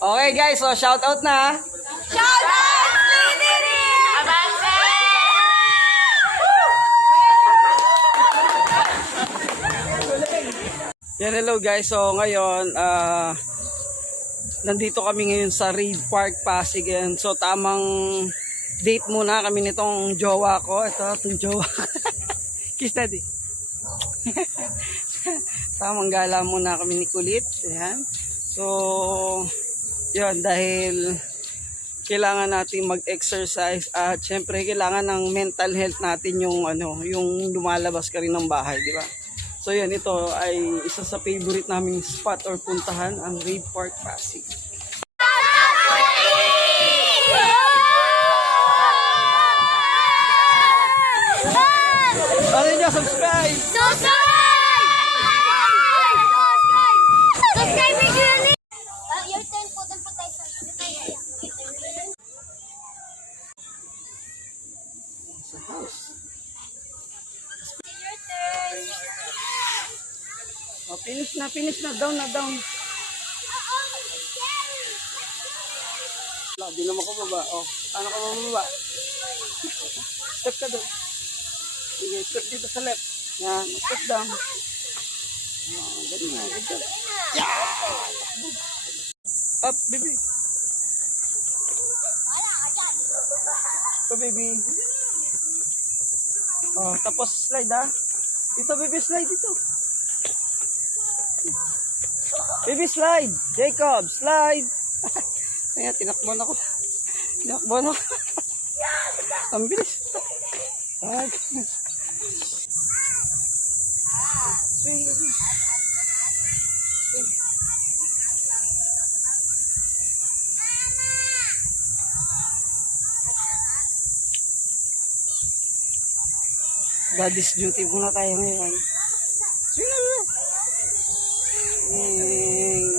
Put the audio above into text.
Okay guys, so shout out na. Shout out, Slytherin! Abante! Yan, hello guys. So ngayon, nandito kami ngayon sa Reed Park, Pasig. Yan. So tamang date muna kami nitong jowa ko. Ito, itong jowa. Kiss daddy. Tamang gala muna kami ni Kulit. Ayan. So, yun, dahil kailangan natin mag-exercise at syempre kailangan ng mental health natin yung yung lumalabas ka rin ng bahay, di ba? So yun, ito ay isa sa favorite naming spot or puntahan, ang Reed Park, Pasig. Ano nyo, subscribe! Your turn po, doon po tayo sa Your turn. Oh, finish na, down na, down. Wala, di naman ko baba. Oh, ano ka baba? Step ka doon. Sige, step dito sa left. Yan, step down. Oh, ganun na, good job. Up, baby. Ito, baby. Oh, tapos slide, ha? Dito, baby, slide dito. Baby, slide. Jacob, slide. Ayan, tinakbon ako. Ang bilis. Ay. Swing, baby. Swing. Daddy's duty muna tayo ngayon. Swing na. Swing.